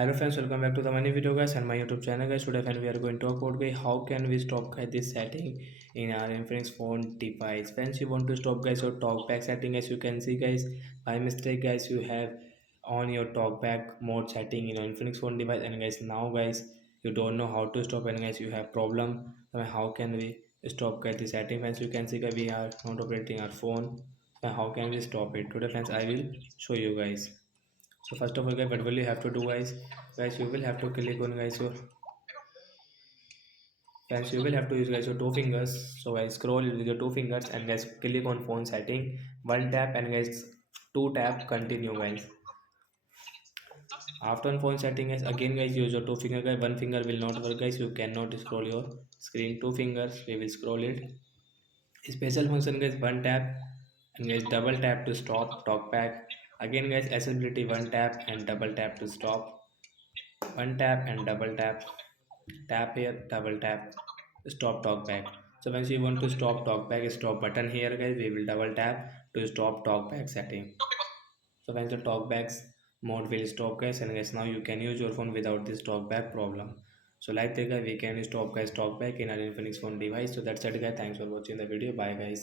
Hello friends, welcome back to the money video guys and my YouTube channel guys. Today friends, we are going to talk about guys how can we stop guys this setting in our Infinix phone device. Friends, you want to stop guys your talkback setting. As you can see guys, by mistake guys you have on your talkback mode setting in your Infinix phone device, and guys now guys you don't know how to stop, and guys you have problem. How can we stop guys this setting? Friends, you can see guys we are not operating our phone. How can we stop it? Today friends, I will show you guys. So first of all guys, what will you have to do guys? Guys, you will have to click on guys your friends, you will have to use guys your two fingers. So guys, scroll with your two fingers and guys click on phone setting, one tap, and guys two tap continue guys. After on phone setting guys, again guys use your two finger guys. One finger will not work guys, you cannot scroll your screen. Two fingers we will scroll it. Special function guys, one tap, and guys double tap to stop talkback. Again guys, accessibility, one tap and double tap to stop. One tap and double tap. Tap here, double tap, stop talkback. So once you want to stop talkback, stop button here guys, we will double tap to stop talkback setting. So once the talkbacks mode will stop guys, and guys now you can use your phone without this talkback problem. So like that guys, we can stop guys talkback in our Infinix phone device. So that's it guys, thanks for watching the video, bye guys.